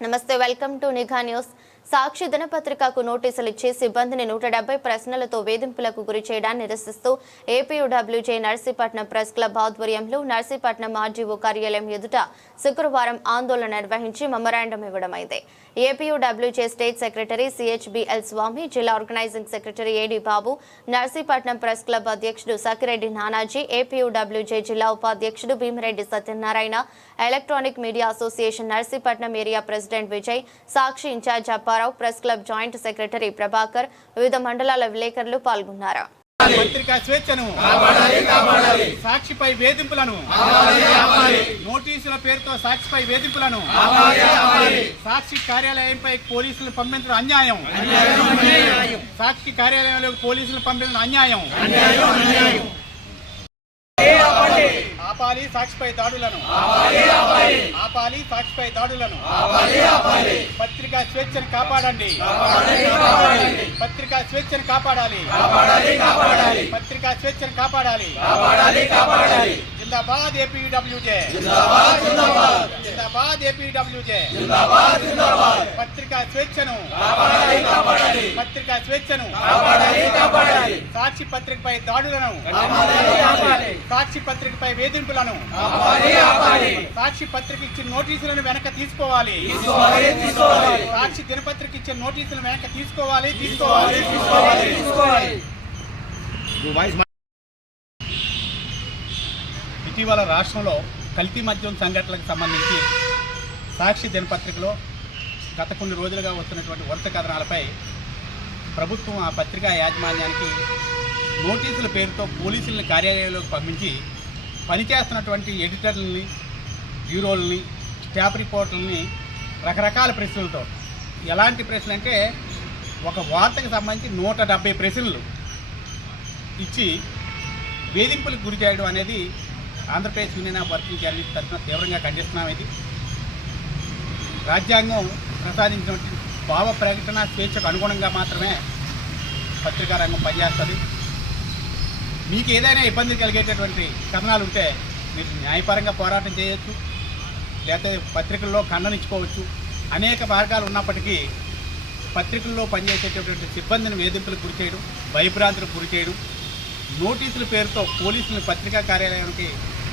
నమస్తే welcome to నిఘా news Sakshi దినపత్రికకు నోటీసులు ఇచ్చి సిబ్బందిని నూట డెబ్బై ప్రశ్నలతో వేధింపులకు గురి చేయడాన్ని నిరసిస్తూ ఏపీయూడబ్ల్యూజే నర్సీపట్నం ప్రెస్ క్లబ్ ఆధ్వర్యంలో నర్సీపట్నం ఆర్జీఓ కార్యాలయం ఎదుట శుక్రవారం ఆందోళన నిర్వహించి memorandum ఇవ్వడమైంది. APUWJ state secretary CHBL Swamy జిల్లా organising secretary AD Babu Narsipatnam press club అధ్యక్షుడు సకిరెడ్డి నానాజీ ఏపీయూడబ్ల్యూజే జిల్లా ఉపాధ్యక్షుడు Bhimireddy Satyanarayana electronic media association Narsipatnam area president Vijay Sakshi incharge Apparao press club joint secretary Prabhakar వివిధ మండలాల విలేకరులు పాల్గొన్నారు. పత్రికా స్వేచ్ఛను సాక్షిపై వేధింపులను నోటీసుల పేరుతో సాక్షిపై వేధింపులను సాక్షి కార్యాలయంపై పోలీసులు పంపించడం అన్యాయం. సాక్షి కార్యాలయంలోకి పోలీసులు పంపించడం అన్యాయం. ఆపాలి సాక్షిపై దాడులను. ఆపాలి సాక్షిపై దాడులను. పత్రికా స్వేచ్ఛను కాపాడండి. పత్రికా స్వేచ్ఛను కాపాడాలి. పత్రికా స్వేచ్ఛను కాపాడాలి. జిందాబాద్ ఏపీడబ్ల్యూజే. జిందాబాద్ ఏపీడబ్ల్యూజే. పత్రికా స్వేచ్ఛను. పత్రికా స్వేచ్ఛను. సాక్షి పత్రికపై దాడులను సాక్షి పత్రికపై వేధింపులను సాక్షి పత్రిక ఇచ్చిన నోటీసులను వెనక తీసుకోవాలి. సాక్షి దినపత్రిక ఇచ్చిన నోటీసులను వెనక తీసుకోవాలి. తీసుకోవాలి. తీసుకోవాలి. ఇటీవల రాష్ట్రంలో కల్తీ మద్యం సంఘటనలకు సంబంధించి సాక్షి దినపత్రికలో గత కొన్ని రోజులుగా వస్తున్నటువంటి వరుస కథనాలపై ప్రభుత్వం ఆ పత్రికా యాజమాన్యానికి నోటీసుల పేరుతో పోలీసుల్ని కార్యాలయంలోకి పంపించి పనిచేస్తున్నటువంటి ఎడిటర్లని బ్యూరోల్ని స్టాఫ్ రిపోర్టర్లని రకరకాల ప్రశ్నలతో. ఎలాంటి ప్రశ్నలు అంటే ఒక వార్తకు సంబంధించి నూట డెబ్బై ప్రశ్నలు ఇచ్చి వేధింపులకు గురి చేయడం అనేది Andhra Pradesh union of working journalist తరఫున తీవ్రంగా ఖండిస్తున్నాం ఇది. రాజ్యాంగం ప్రసాదించినటువంటి భావ ప్రకటన స్వేచ్ఛకు అనుగుణంగా మాత్రమే పత్రికా రంగం పనిచేస్తుంది. మీకు ఏదైనా ఇబ్బంది కలిగేటటువంటి కథనాలు ఉంటే మీరు న్యాయపరంగా పోరాటం చేయొచ్చు లేకపోతే పత్రికల్లో ఖండనిచ్చుకోవచ్చు. అనేక మార్గాలు ఉన్నప్పటికీ పత్రికల్లో పనిచేసేటటువంటి సిబ్బందిని వేధింపులకు గురి చేయడం భయభ్రాంతులకు గురి చేయడం నోటీసుల పేరుతో పోలీసులను పత్రికా కార్యాలయానికి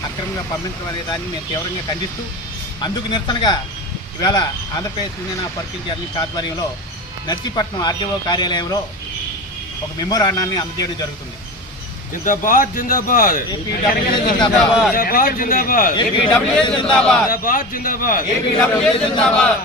అక్రమంగా పంపించడం అనే దాన్ని మేము తీవ్రంగా ఖండిస్తూ అందుకు నిరసనగా ఇవాళ Andhra Pradesh union of working journalist ఆధ్వర్యంలో నర్సీపట్నం ఆర్డీఓ కార్యాలయంలో ఒక మెమోరాండాన్ని అందజేయడం జరుగుతుంది. జిందాబాద్ జిందాబాద్. జిందాబాద్. జిందాబాద్ జిందాబాద్. జిందాబాద్. జిందాబాద్.